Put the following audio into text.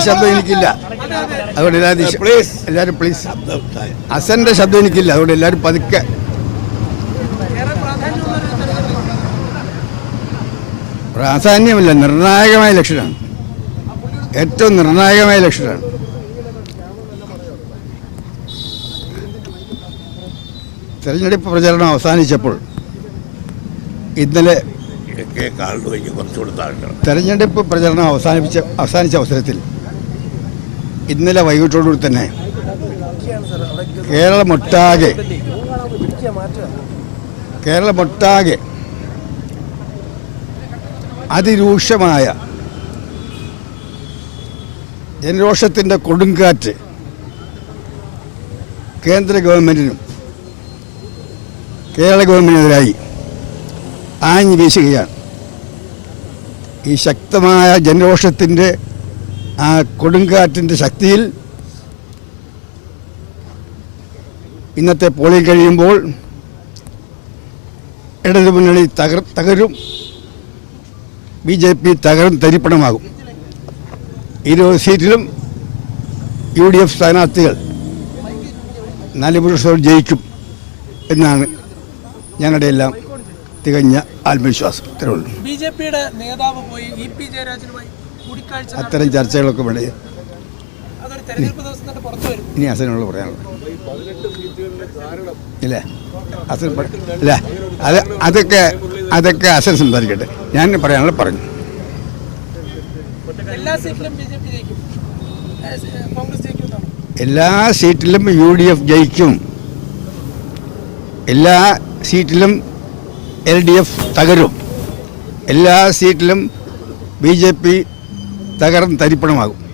ഹസന്റെ ശബ്ദം എനിക്കില്ല. അതുകൊണ്ട് എല്ലാവരും പ്ലീസ് എല്ലാവരും പ്ലീസ് ഹസന്റെ ശബ്ദം എനിക്കില്ല. അതുകൊണ്ട് എല്ലാവരും പതുക്കെ. പ്രാധാന്യമില്ല. നിർണായകമായ ലക്ഷണമാണ്. ഏറ്റവും നിർണായകമായ ലക്ഷണമാണ്. തെരഞ്ഞെടുപ്പ് പ്രചരണം അവസാനിച്ചപ്പോൾ ഇന്നലെ തെരഞ്ഞെടുപ്പ് പ്രചരണം അവസാനിപ്പിച്ച അവസാനിച്ച അവസരത്തിൽ ഇന്നലെ വൈകിട്ടോടുകൂടി തന്നെ കേരളമൊട്ടാകെ കേരളമൊട്ടാകെ അതിരൂക്ഷമായ ജനരോഷത്തിന്റെ കൊടുങ്കാറ്റ് കേന്ദ്ര ഗവൺമെന്റിനും കേരള ഗവൺമെന്റിനെതിരായി ആഞ്ഞു വീശുകയാണ്. ഈ ശക്തമായ ജനരോഷത്തിന്റെ ആ കൊടുങ്കാറ്റിന്റെ ശക്തിയിൽ ഇന്നത്തെ പോളിംഗ് കഴിയുമ്പോൾ ഇടതു മുന്നണി തകർ തകരും. ബി ജെ പി തകരും തരിപ്പണമാകും. ഇരുപത് സീറ്റിലും യു ഡി എഫ് സ്ഥാനാർത്ഥികൾ നാല് പുരുഷോട് ജയിക്കും എന്നാണ് ഞങ്ങളുടെ എല്ലാം തികഞ്ഞ ആത്മവിശ്വാസം. ഇത്രയുള്ളൂ ബി ജെ പിയുടെ നേതാവ് പോയി ഇ പി ജയരാജനുമായി. അത്തരം ചർച്ചകളൊക്കെ വരും. ഇനി അസനുള്ള പറയാനുള്ളത്. ഇല്ലേ? അസൻ ഇല്ല? അത് അതൊക്കെ അതൊക്കെ അസൻ സംസാരിക്കട്ടെ. ഞാൻ പറയാനുള്ള പറഞ്ഞു. എല്ലാ സീറ്റിലും യു ഡി എഫ് ജയിക്കും. എല്ലാ സീറ്റിലും എൽ ഡി എഫ് തകരും. എല്ലാ സീറ്റിലും ബി ജെ പി തകർന്ന് തരിപ്പണമാകും.